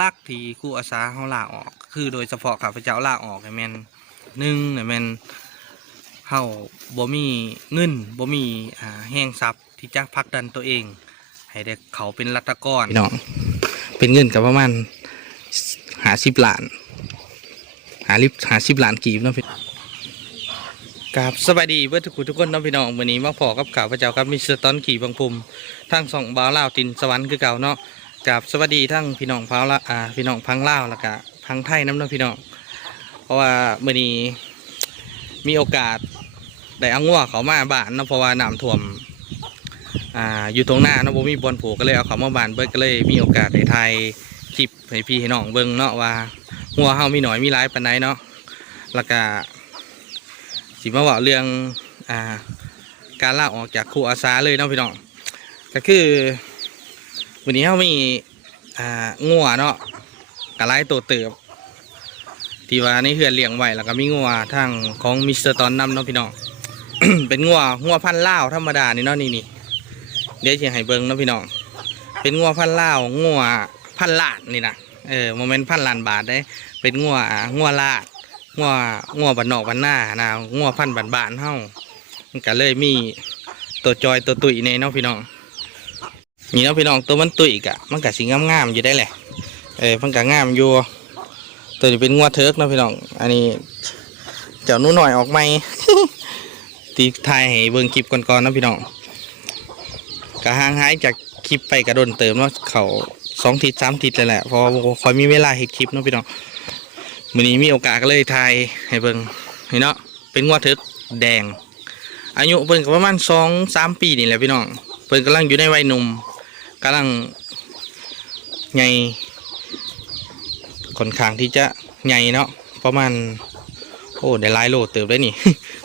ลักที่ครู่อาสาเขาลาออก คือโดยเฉพาะข้าพเจ้าลาออกให้แม่นหนึ่งเนี่ยแม่นเฮาบ่มีเงินบ่มีอ่าแห้งทรัพย์ที่จะพักดันตัวเอง ให้ได้เขาเป็นรัฐกรพี่น้องเป็นเงินกับประมาณหาสิบล้าน หาลิบหาสิบล้านกีบเนาะพี่กับสวัสดีเพื่อนทุกคนทุกคนเนาะพี่น้องวันนี้มาพอกับข่าวพระเจ้ากับมิสเตอร์ตอนขี่บางภูมิทั้งสองบ่าวลาวตินสวรรค์คือเก่าเนาะ กับสวัสดีทั้งพี่น้องพาวละอ่าพี่น้องพังลาวแล้วก็พังไทยน้ำเนาะพี่น้องเพราะว่าเมื่อนี้มีโอกาสได้เอางัวเขามาบ้านเนาะเพราะว่าน้ำท่วมอ่าอยู่ตรงหน้าเนาะบ่มีบอลผูกก็เลยเอาเขามาบ้านเบิดก็เลยมีโอกาสได้ถ่ายคลิปให้พี่ให้น้องเบิ่งเนาะว่างัวเฮามีหน่อยมีหลายปานใดเนาะแล้วก็สิมาบอกเรื่องอ่าการล่าออกจากครูอาสาเลยเนาะพี่น้องก็คือ วันนี้เขามีอ่างัวเนาะกระไรตัวเติบที่ว่าในเฮือนเลี้ยงไว้แล้วก็มีงัวทางของมิสเตอร์ตอนนำเนาะพี่น้อง เป็นงัวงัวพันธุ์ลาวธรรมดานี่เนาะนี่นี่เดี๋ยวจะให้เบิ้งเนาะพี่น้องเป็นงัวพันธุ์ลาวงัวพันธุ์ลาดนี่นะเออโมเมนต์พันล้านบาทได้ เป็นงัวงัวลาดงัวงัวบันนอกบันหน้านะงัวพันธุ์บันบานเฮามันก็เลยมีตัวจอยตัวตุยในเนาะพี่น้อง นี่เนาะพี่น้องตัวมันตุยกะมันก็สิงามๆอยู่ได้แหละเออมันก็งามอยู่ตัวนี้เป็นงัวเทิร์กนาะพี่น้อง อันนี้เจ้านูหน่อยออกไหมตีทายให้เบิ่งคลิปก่อนๆนาะพี่น้องก็ห่างหายจากคลิปไปกระโดนเติมเนาะเขาสองทิศสามทิศเลยแหละพอคอยมีเวลาเห็ดคลิปเนาะพี่น้องมื่อนี้มีโอกาสก็เลยทายให้เบิ่งเห็นเนาะเป็นงวดทึกแดง อายุเพิ่นก็ประมาณสองสามปีนี่แหละพี่น้องเพิ่นกำลังอยู่ในวัยหนุ่ม กำลังใหญ่ค่อนข้างที่จะใหญ่เนาะประมาณโอ้ได้ลายโลเติบได้นี่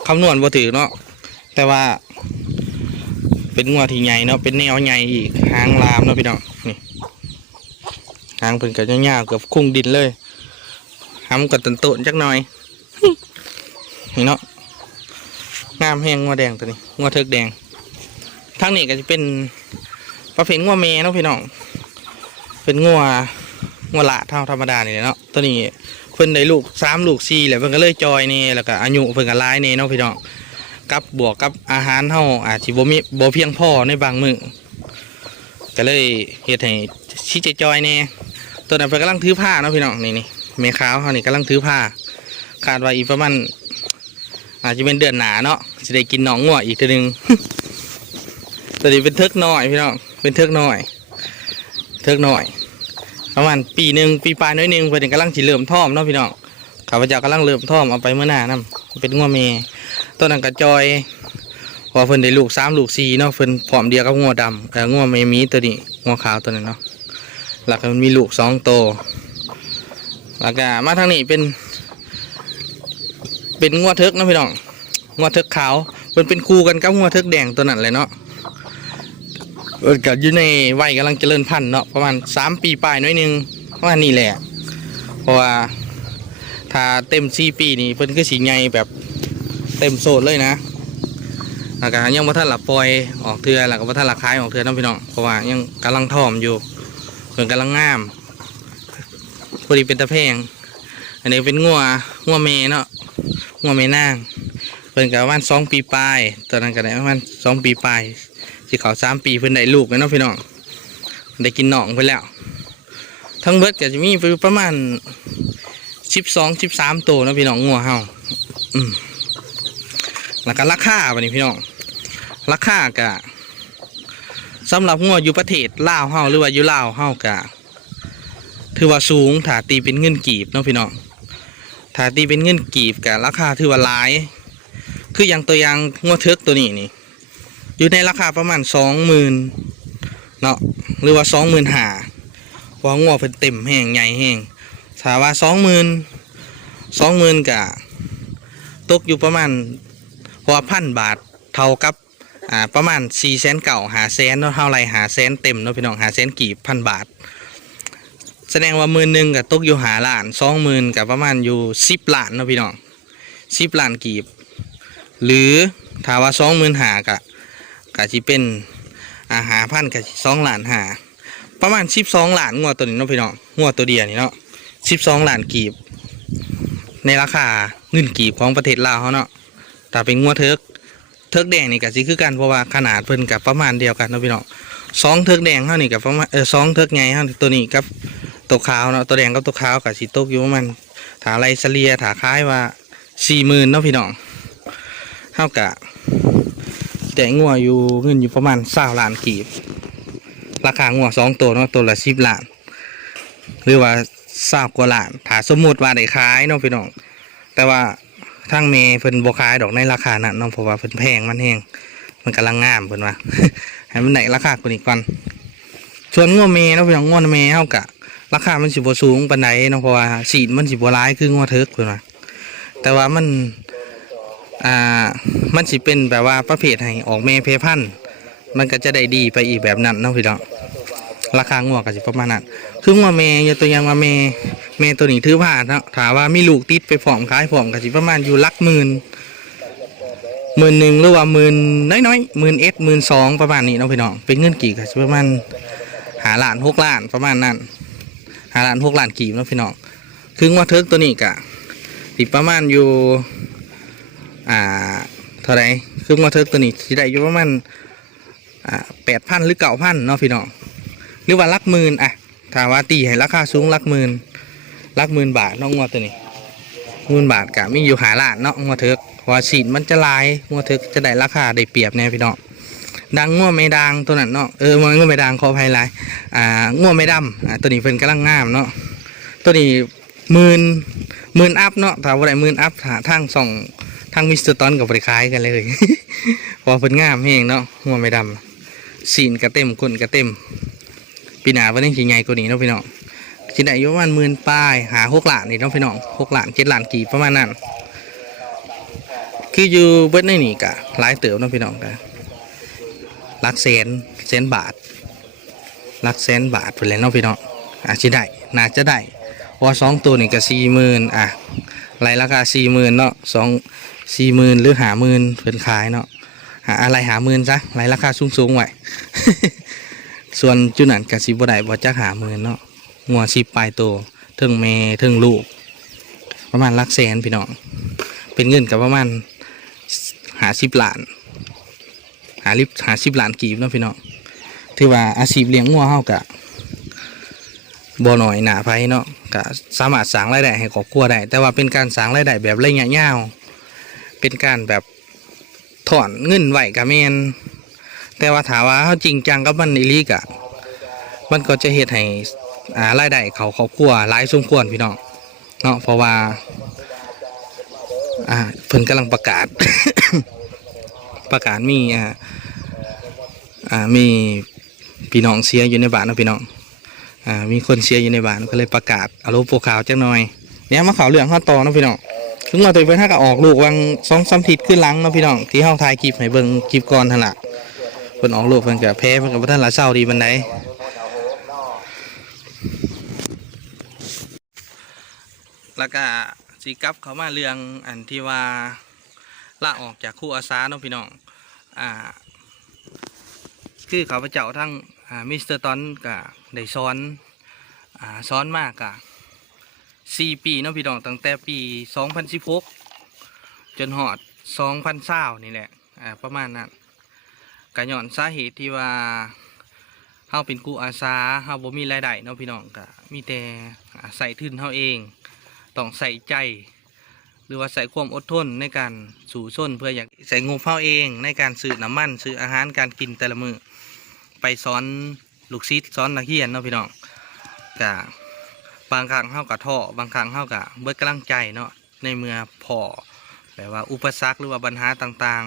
คำนวณบ่ถือเนาะแต่ว่า เป็นงวที่ใหญ่เนาะเป็นแนวใหญ่อีกหางลามเนาะพี่น้องนี่หางเพิ่นก็จะยาวๆเกือบคุ้งดินเลยทำกับตันโตนจักหน่อยนี่เนาะงามแห้งงัวแดงตัวนี้งัวเทิกแดงทางนี้ก็จะเป็น ประเภทงัวเมเนาะพี่น้อง เป็นงัวงัวละเท่าธรรมดานี่เนาะตัวนี้เพิ่นได้ลูกสามลูกสี่แหละเพิ่นก็เลยจอยนี่แล้วก็อายุเพิ่นก็หลายนี่เนาะพี่น้องกับบวกกับอาหารเฮาอาจสิบ่มีบ่เพียงพอในบางมือก็เลยเฮ็ดให้ชิจะจอยแน่ตัวนั้นเพิ่นกำลังถือผ้าเนาะพี่น้องนี่นี่เมขาวเขานี่กำลังถือผ้าคาดว่าอีกประมาณอาจจะเป็นเดือนหนาเนาะจะได้กินหนองงัวอีกทีหนึงตัวนี้เป็นเทิกน้อยพี่น้อง เป็นเทิกน้อย เทิกน้อย ประมาณปีหนึ่งปีปลายน้อยหนึ่งเพิ่นกำลังสิเริ่มท่อมเนาะพี่น้องข้าพเจ้ากำลังเริ่มท่อมเอาไปเมื่อหน้านํเป็นงัวเมตัวนั้นกระจอยพอเพิ่นได้ลูกสามลูกสี่เนาะเพิ่นผอมเดียวกับงัวดำกับงัวเมมีตัวนี้งัวขาวตัวนั้นเนาะหลักมันมีลูกสองโตวแล้วก็มาทางนี้เป็น เป็นงัวเทิกนะพี่น้องงัวเทิกขาวมันเป็นคู่กันกับงัวเทิกแดงตัวนั้นเลยเนาะ เออก็อยู่ในวัยกำลังเจริญพันธุ์เนาะประมาณสามปีปลายน้อยหนึงประมาณนี้แหละเพราะว่าถ้าเต็มสี่ปีนี่เพิ่นก็สีใหญ่แบบเต็มโซดเลยนะแล้วก็ยังบ่ทันหลับปล่อยออกเทือแล้วก็บ่ทันหลักขายออกเทือเนาะพี่น้องเพราะว่ายังกำลังท่อมอยู่เพิ่นกำลังงามพอดีเป็นตะแพงอันนี้เป็นงัวงัวเมเนาะงัวเมนางเพิ่นกับวันสองปีปลายตอนนั้นก็ได้ประมาณสองปีปลาย เขาสามปีเพิ่นได้ลูกแล้วเนาะพี่น้องได้กินหนองไปแล้ว ทั้งเบิดก็จะมีไปประมาณสิบสองสิบสามตัวนะพี่น้องงัวเฮาอืมแล้วก็ราคาบัดนี้พี่น้องราคากะสำหรับงัวอยู่ประเทศลาวเฮาหรือว่าอยู่ลาวเฮากะถือว่าสูงถ้าตีเป็นเงินกีบเนาะพี่น้องถ้าตีเป็นเงินกีบกับราคาถือว่าหลาย คืออย่างตัวอย่างงวเทิกตัวนี้นี่ อยู่ในราคาประมาณสองหมื่นเนาะหรือว่าสองหมื่นหาเพราะงวเป็นเต็มแห้งใหญ่แห้งถ้าว่าสองหมื่นสองหมื่นกะตกอยู่ประมาณพอพันบาทเท่ากับอ่าประมาณสี่แสนเก่าหาแสนเนาะเท่าไรหาแสนเต็มเนาะพี่น้องหาแสนกีบพันบาท แสดงว่ามื่นหนึ่งกับตกอยู่หาล้านสองหมื่นกับประมาณอยู่สิบล้านเนาะพี่น้องสิบล้านกีบ หรือถ้าว่าสองหมื่นหากะ กะจิเป็นอาหารพันกับสองล้านหาประมาณสิบสองล้านงัวตัวนี้เนาะพี่น้องงัวตัวเดียวนี่เนาะสิบสองล้านกีบ ในราคาเงินกีบของประเทศลาวเขาเนาะแต่เป็นงัวเทิกเทิกแดงนี่ก็สิคือกันเพราะว่าขนาดเพิ่นกับประมาณเดียวกันเนาะพี่น้องสองเทิกแดงเท่านี่กับประมาณเออสองเทิกใหญ่เท่านี่ตัวนี้กับตัวขาวเนาะตัวแดงกับตัวขาวกับสีตกอยู่ประมาณถาไรเสเลียถาคล้ายว่าสี่หมื่นเนาะพี่น้องเท่ากับ แต่งัวอยู่เงินอยู่ประมาณสาล้านกีบ ราคางัวสองตัวเนาะตัวละสิบล้าน หรือว่าสาวกว่าล้านถ้าสมมติว่าได้ขายเนาะพี่น้อง แต่ว่าทางเมย์เพิ่นบ่ขายดอกในราคานั้นเนาะเพราะว่าเพิ่นแพงมันแฮงมันกำลังงามเพิ่นว่าให้มันได้ราคากว่านี้ก่อนส่วนงัวเมย์เนาะพี่น้องงัวเมย์เฮากะราคามันสิบ่สูงปานใดเนาะเพราะว่าสีมันสิบ่หลายคืองัวเถิกเพิ่นว่าแต่ว่ามัน อ่ามันสิเป็นแบบว่าประเภทให้ออกเมย์เพพันธุ์มันก็จะได้ดีไปอีกแบบนั้นเนาะพี่น้องราคางัวก็สิประมาณนั้นคือว่าเมย์ยตัวอย่างว่าเมย์เมย์ตัวนี้ถือว่าเนาะถามว่ามีลูกติดไปผอมขายผอมก็สิประมาณอยู่ลักหมื่นหมื่นหนึ่งหรือว่าหมื่นน้อยๆหมื่นเอ็ดหมื่นสองประมาณนี้เนาะพี่น้องเป็นเงินกี่ก็สิประมาณหาล้านหกล้านประมาณนั้นหาล้านหกล้านกี่เนาะพี่น้องคือว่าเทิร์กตัวนี้กะติประมาณอยู่ อ่าเท่าไรคือว่าเทิร์กตัวนี้สิได้อยู่ประมาณอ่าแปดพันหรือเก้าพันเนาะพี่น้องหรือว่าลักหมื่นอะถ้าว่าตีให้ราคาสูงลักหมื่นลักหมื่นบาทน้องงัวตัวนี้หมื่นบาทกะมีอยู่หาล้านเนาะงัวเถิกเพราะว่าสีมันจะลายงัวเถิกจะได้ราคาได้เปรียบแน่พี่น้องดังงัวไม่ดังตัวนั้นเนาะเออมันงัวไม่ดังขออภัยหลายอ่างัวไม่ดำอ่าตัวนี้เพิ่นกำลังงามเนาะตัวนี้หมื่นหมื่นอัพเนาะถ้าว่าได้หมื่นอัพหาทางส่อง ทางมิสเตอร์ตอนกับบริคล้ายกันเลยเพราะว่าเพิ่นงามเองเนาะงัวไม่ดำสีนกระเต็มก้นกระเต็มปีหน้าวันนี้สิใหญ่กว่านี้เนาะพี่น้องสิได้อยู่ประมาณหมื่นป้ายหาหกหลานนี่เนาะพี่น้องหกหลานเจ็ดหลานกี่ประมาณนั้นคืออยู่เบิดในนี่กะหลายเติบเนาะพี่น้องกะลักแสนแสนบาทลักแสนบาทไปเลยเนาะพี่น้องอาจจะได้น่าจะได้พราะว่าสองตัวนี่ก็สี่หมื่นอะไรราคาสี่หมื่นเนาะสอง สี่หมื่นหรือหาหมื่นเพิ่นขายเนาะหาอะไรหาหมื่นซะไรราคาสูงๆไว้ส่วนจุนันกับสิบได้บ่จักหาหมื่นเนาะงัวสิบปลายโตเทิงแม่เทิงลูก ประมาณลักแสนพี่น้องเป็นเงินกับประมาณหาสิบล้าน หาลิบหาสิบล้านกีบเนาะพี่น้องถือว่าอาชีพเลี้ยงงัวเฮากะบ่หน่อยหนาไผเนาะกะสามารถสร้างรายได้ให้ครอบครัวได้ แต่ว่าเป็นการสร้างรายได้แบบระยะยาว เป็นการแบบถอนเงินไหวกะแมนแต่ว่าถามว่าเขาจริงจังกับมันอีลีกอะมันก็จะเฮ็ดให้อ่ารายได้เขาครอบครัวหลายสมควรพี่น้องเนาะเพราะว่า อ่าเพิ่นกำลังประกาศ ประกาศมีอ่าอ่ามีพี่น้องเสียอยู่ในบ้านนะพี่น้องอ่ามีคนเสียอยู่ในบ้านก็เลยประกาศเอารูปโปรข่าวจังหน่อยเนี่ยมาข่าวเรื่องข้อต่อเนาะพี่น้อง ถึงเราตัวเป็นถ้าก็ออกลูกวังสองสามทิศขึ้นหลังเนาะพี่น้องที่เฮาถ่ายคลิปให้เบิ่งคลิปก่อนหั่นล่ะเพิ่นออกลูกเพิ่นก็แพ้เพิ่นก็บ่ทันละเศร้าดีบันไดแล้วก็สิกลับเขามาเรื่องอันที่ว่าลาออกจากคู่อาสาเนาะพี่น้องอ่าคือเขาพระเจ้าทั้งมิสเตอร์ตอนก็ได้สอนอ่าสอนมากกะ 4ปีเนาะพี่น้องตั้งแต่ปี2016จนหอด2020นี่แหละอ่าประมาณนั้นกระย้อนสาเหตุที่ว่าเฮาเป็นกูอาสาเฮาบ่มีรายได้เนาะพี่น้องก็มีแต่ใส่ทุนเฮาเองต้องใส่ใจ หรือว่าใส่ความอดทนในการสู่ชนเพื่ออยากใส่งบเฮาเองในการซื้อน้ำมันซื้ออาหารการกินแต่ละมือไปสอนลูกศิษย์สอนนักเรียนเนาะพี่น้องก็ บางครั้งเฮาก็ท้อบางครั้งเฮาก็เบิดกำลังใจเนาะในเมื่อพอแบบว่าอุปสรรคหรือว่าปัญหาต่าง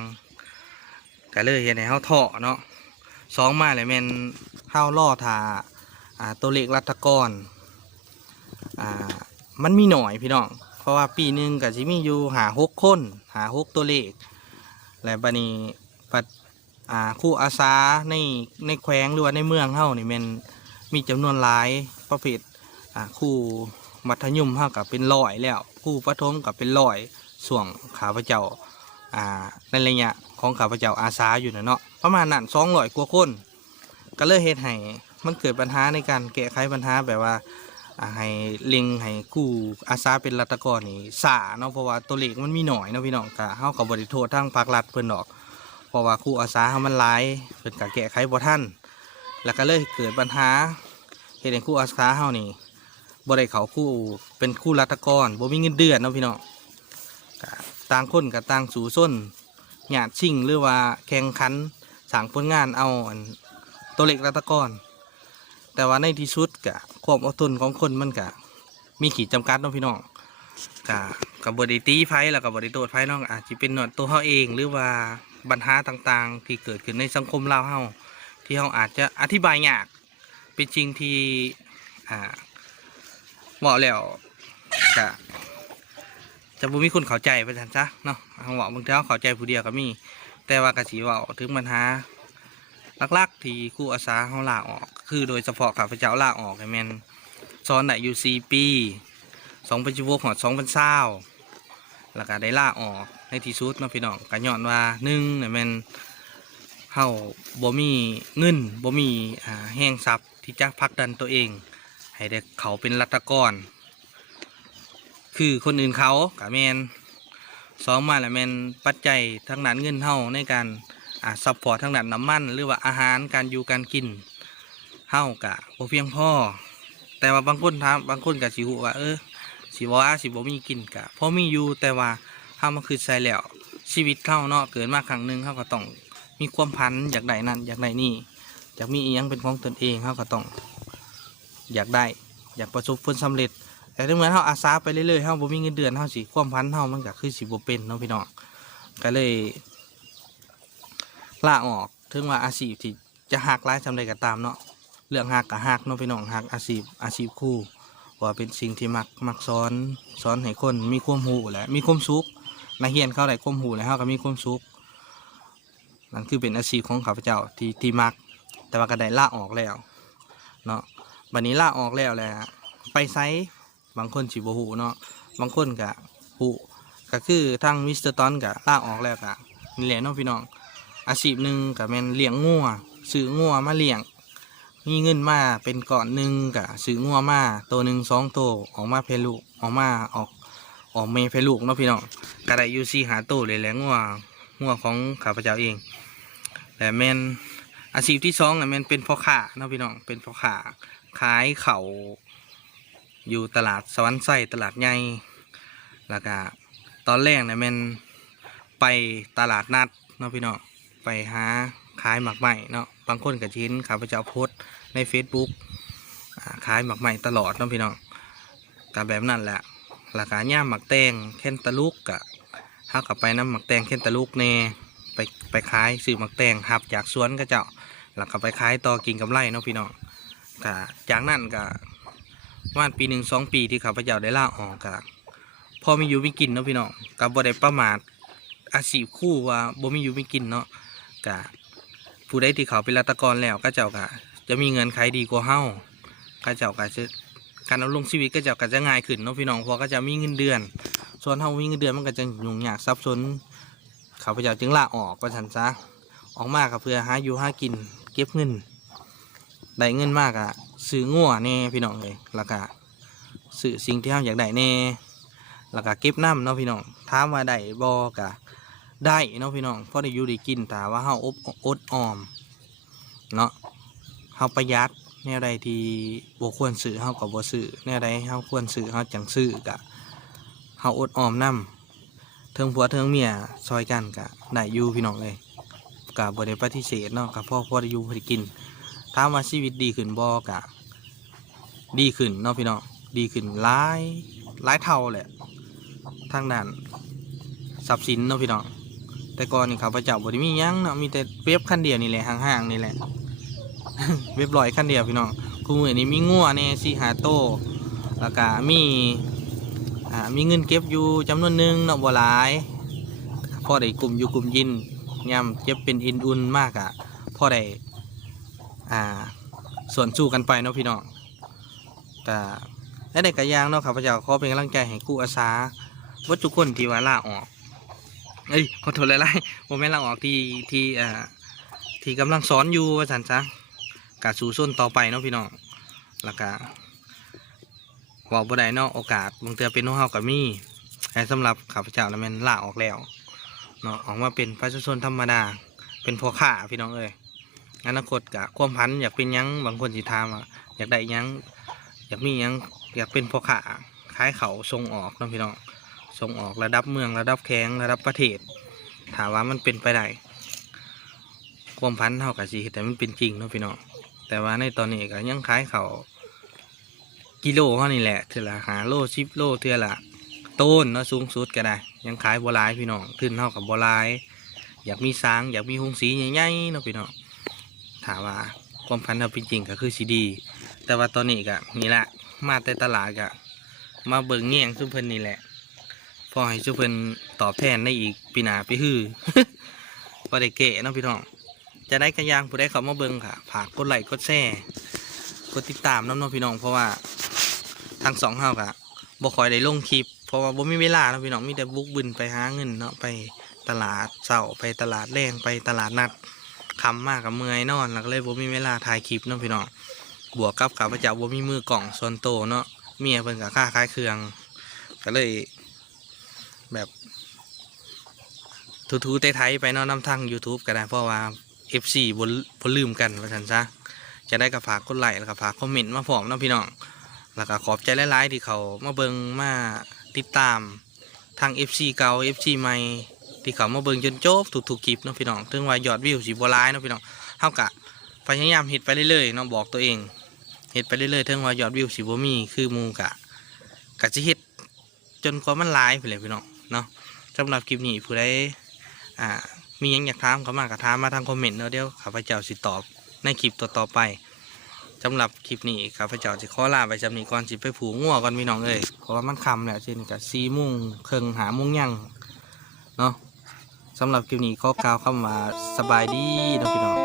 ๆก็เลยเห็นให้เฮาท่อเนาะสองมาเลยแมนเฮาล่อทาอ่าตัวเลขรัฐกรอ่ามันมีหน่อยพี่น้อง เพราะว่าปีหนึ่งก็สิมีอยู่หาหกคนหาหกตัวเลขและบันีปัดอ่าคู่อาสาในในแขวงหรือว่าในเมืองเฮานี่แมนมีจำนวนหลายประเภท อ่าคู่มัธยมเฮากับเป็นร้อยแล้วคู่ประถมกับเป็นร้อยส่วงขาพเจ้าอ่าในระยะของขาพเจ้าอาสาอยู่นะเนาะประมาณนั้นสองร้อยกว่าคนก็เลยเฮ็ดให้มันเกิดปัญหาในการแก้ไขปัญหาแบบว่าให้เล็งให้กู้อาสาเป็นรัฐกรนี่สาเนาะเพราะว่าตัวเลขมันมีหน่อยเนาะพี่น้องก็เฮาก็บ่ได้โทษทางภาครัฐเพิ่นดอก เพราะว่าครูอาสาเฮามันหลายเพิ่นก็แก้ไขบ่ทันแล้วก็เลยเกิดปัญหาเฮ็ดให้ครูอาสาเฮานี่ บ่ได้เขาครูเป็นครูรัฐกรบ่มีเงินเดือนเนาะพี่น้องก็ต่างคนก็ต่างสู่ส้นหยาดชิงหรือว่าแข่งขันสร้างผลงานเอาตัวเลขรัฐกร แต่ว่าในที่สุดกะความอดทนของคนมันกะมีขีดจำกัดเนาะพี่น้องกะกับบไดิตีไฟแล้วกับบไดิโตดไฟน้องอาจจะเป็นหนวดตัวเขาเอง หรือว่าปัญหาต่างๆ ที่เกิดขึ้นในสังคมเราเฮาที่เขาอาจจะอธิบายยากเป็นจริงที่อ่า เหมาะแล้วกะจะบ่มีคนเข้าใจไปทันซะเนาะทางบอกบางทีเขาเข้าใจผู้เดียวก็มี แต่ว่ากะสีว่าถึงปัญหาหลักๆที่ครูอาสาเขาลาออก คือโดยเฉพาะข้าพเจ้าลาออกไอ้แมนสอนได้อยู่สี่ปีสองพันชิวกหอดสองพันเศร้าแล้วก็ได้ลาออกในที่สุดเนาะพี่น้องก็ย้อนว่าหนึ่งเนี่ยแมนเฮาบ่มีเงินบ่มีอ่าแห้งทรัพย์ที่จะพักดันตัวเอง ให้ได้เขาเป็นรัฐกร คือคนอื่นเขากะแมนสองมาแล้วแมนปัจจัยทางด้านเงินเฮาในการอ่าซัพพอร์ตทางด้านน้ำมันหรือว่าอาหารการอยู่การกินเฮากะบ่เพียงพอแต่ว่าบางคนถามบางคนกะสิฮู้ว่าเออสิว่าสิบ่มีกินกะพอมีอยู่แต่ว่าเฮามาคือใส่แล้วชีวิตเฮาเนาะเกิดมาครั้งหนึงเฮาก็ต้องมีความพันอยากได้นั่นอยากได้นี่อยากมีอีหยังเป็นของตนเองเฮาก็ต้อง อยากได้ อยากประสบผลสำเร็จ แต่ถ้าเหมือนเฮาอาสาไปเรื่อยๆเฮาบ่มีเงินเดือนเฮาสิความพันเฮามันก็คือสิบ่เป็นเนาะพี่น้องก็เลยลาออกถึงว่าอาชีพที่จะหักไล่ทำใดก็ตามเนาะเรื่องหักกับหักเนาะพี่น้องหักอาชีพอาชีพคู่ว่าเป็นสิ่งที่มักมักสอนสอนให้คนมีความหูและมีความสุขนักเรียนเขาได้ความหูแล้วเขาก็มีความสุขนั่นคือเป็นอาชีพของข้าพเจ้าที่ที่มัก แต่ว่าก็ได้ลาออกแล้วเนาะ บัดนี้ลาออกแล้วแหละไปไซส์บางคนสิบหูเนาะบางคนก็หูก็คือทางมิสเตอร์ตอนก็ลาออกแล้วก็นี่แหละเนาะพี่น้องอาชีพหนึ่งกับแมนเลี้ยงงัวซื้องัวมาเลี้ยงมีเงินมาเป็นก่อนหนึ่งกับซื้องัวมาตัวหนึ่งสองตัวออกมาเพลูกออกมาออกออกเมเพลูกเนาะพี่น้องกระไดยูซีหาตัวเลยแหละงัวงัวของข้าพเจ้าเองแต่แมนอาชีพที่สองน่ะแมนเป็นพ่อค้าเนาะพี่น้องเป็นพ่อค้า ขายเข่าอยู่ตลาดสวรรค์ไส้ตลาดใหญ่แล้วก็ตอนแรกเนี่ยแมนไปตลาดนัดเนาะพี่น้องไปหาขายหมักใหม่เนาะบางคนกับชิ้นข้าพเจ้าโพสต์ใน Facebook ขายหมักใหม่ตลอดเนาะพี่น้องกับแบบนั้นแหละราคาย่ามหมักแตงแค่นตะลุกกะถ้ากับไปน้ำหมักแตงแค่นตะลุกแน่ไปไปขายซื้อหมักแตงหับจากสวนก็เจ้าแล้วก็ไปขายต่อกินกำไรเนาะพี่น้อง กะจากนั้นกะว่านปีหนึ่งสองปีที่ข้าพเจ้าได้ล่าออกกะพอมีอยู่มีกินเนาะพี่น้องกับบ่ได้ประมาทอาชีพคู่ว่าบ่มีอยู่มีกินเนาะกะผู้ใดที่เขาเป็นรัตกรแล้วก็เจ้ากะจะมีเงินใครดีกว่าเฮาก็เจ้าก็จะการดำรงชีวิตก็เจ้าก็จะง่ายขึ้นเนาะพี่น้องพราะก็จะมีเงินเดือน ส่วนเฮามีเงินเดือนมันก็จะยุ่งยากซับซ้อนเขาพเจ้าจึงลาออกว่าฉันซะออกมาก็เพื่อหาอยู่หากินเก็บเงิน ได้เงินมากอะซื้องัวแน่พี่น้องเลยแล้วก็ซื้อสิ่งที่เฮาอยากได้แน่แล้วก็เก็บน้ำเนาะพี่น้องถามว่าได้บ่กะได้เนาะพี่น้องเพราะได้อยู่ได้กินแต่ว่าเฮาอบอดออมเนาะเฮาประหยัดแนวใดที่บ่ควรซื้อเฮาก็บ่ซื้อแนวใดเฮาควรซื้อเฮาจังซื้อกะเฮาอดออมนํเทิงผัวเทิงเมียซอยกันกะได้อยู่พี่น้องเลยกะบ่ได้ปฏิเสธเนาะกะพ่อพ่อได้อยู่พอได้กินามว่าชีวิตดีขึ้นบ่กะดีขึ้นเนาะพี่น้องดีขึ้นหลายหลายเท่าแหละทางด้านทรัพย์สินเนาะพี่น้องแต่ก่อนนี่ข้าพเจ้าบ่ได้มียังเนาะมีแต่เว็บคันเดียวนี่แหละห่างๆนี่แหละเว็บลอยคันเดียวพี่น้องคู่มือนี้มีงัวแน่สี่หาโตวแล้วก็มีอ่ามีเงินเก็บอยู่จำนวนหนึ่งเนาะบ่หลายพอได้กลุ่มอยู่กลุ่มยินย่ำเจ็บเป็นอินอุนมากอะพอได้ อ่าส่วนสู้กันไปเนาะพี่น้องแต่และในกระยางเนาะข้าพเจ้าขอเป็นกำลังใจให้กู้อาสาวัตถุกคนที่ว่าลาออกเอ้ยขอโทษหลายๆโมเมนต์ลาออกที่ที่อ่าที่กำลังสอนอยู่ว่าสันซะกาสู่ส้นต่อไปเนาะพี่น้องแล้วก็เว่าบ่ได้เนาะโอกาสบางเทื่อเป็นของเฮาก็มีแต่สำหรับข้าพเจ้าแล้วม่นล่าออกแล้วเนาะออกมาเป็นประชาชนธรรมดา เป็นพ่อค้าพี่น้องเอ้ย อนาคตกับความพันอยากเป็นยังบางคนสิถามว่าอยากได้ยังอยากมียังอยากเป็นพ่อค้าขายเขาวส่งออกเนาะพี่น้องส่งออกระดับเมืองระดับแข้งระดับประเทศถามว่ามันเป็นไปได้ความพันเท่ากับสิแต่มันเป็นจริงเนาะพี่น้องแต่ว่าในตอนนี้ก็ยังขายเขากิโลเท่านี้แหละเทือละหาโลชิปโลเทือละต้นเนาะสูงสุดก็ได้ ยังขายบัวลายพี่น้องขึ้นเท่ากับบัวลาย อยากมีสางอยากมีหงสีใหญ่ๆเนาะพี่น้องามว่าความพันเราเป็นจริงก็คือสีดี แต่ว่าตอนนี้ก็นี่แหละมาแต่ตลาดก็มาเบิ่งแง่งซุเพิ่นนี่แหละพอให้ซุเพิ่นตอบแทนได้อีกปีหนาปีฮือพอได้เก๋เนาะพี่น้องจะได้กระยางผู้ได้เขามาเบิ่งค่ะฝากกดไลค์กดแชร์กดติดตามน้ำเนาะพี่น้องเพราะว่าทั้งสองเฮากะบ่คอยได้ลงคลิป เพราะว่าบ่มีเวลาเนาะพี่น้องมีแต่บุกบึนไปหาเงินเนาะไปตลาดเสาไปตลาดแรงไปตลาดนัด คำมากกับเมื่อยนอนแล้วก็เลยบ่มีเวลาถ่ายคลิปเนาะพี่น้องบวกกับข้าพเจ้าบ่มีมือกล่องส่วนโตเนาะเมียเพิ่นกับค่าขายเครื่อง ก็เลย แบบทูๆไทยไปเนาะน้ำทาง YouTube ก็ได้เพราะว่า FC บ่บ่ลืมกันว่าซั่นซะจะได้ก็ฝากกดไลค์แล้วก็ฝากคอมเมนต์มาพร้อมเนาะพี่น้องแล้วก็ขอบใจหลายๆที่เขามาเบิงมาติดตามทาง FC เก่า FC ใหม่ ที่เขามาเบิ่งจนจบทุกๆคลิปเนาะพี่น้องถึงว่ายอดวิวสิบ่หลายเนาะพี่น้องเฮากะพยายามเฮ็ดไปเรื่อยๆเนาะบอกตัวเองเฮ็ดไปเรื่อยๆถึงว่ายอดวิวสิบ่มีคือมูกะกะสิเฮ็ดจนกว่ามันลายไปเลยพี่น้องเนาะสำหรับคลิปนี้ผู้ใดอ่ามียังอยากถามเข้ามาก็ถามมาทางคอมเมนต์เนาะเดี๋ยวข้าพเจ้าสิตอบในคลิปต่อๆไปสำหรับคลิปนี้ข้าพเจ้าสิขอลาไปจำนี้ก่อนสิไปผูกงัวก่อนพี่น้องเอ้ยเพราะว่ามันคำแหล้วเช่นกับ4โมงเครึ่งหาโมงยังเนาะ สำหรับคลิปนี้ขอกล่าวคำว่าสบายดีน้องพี่น้อง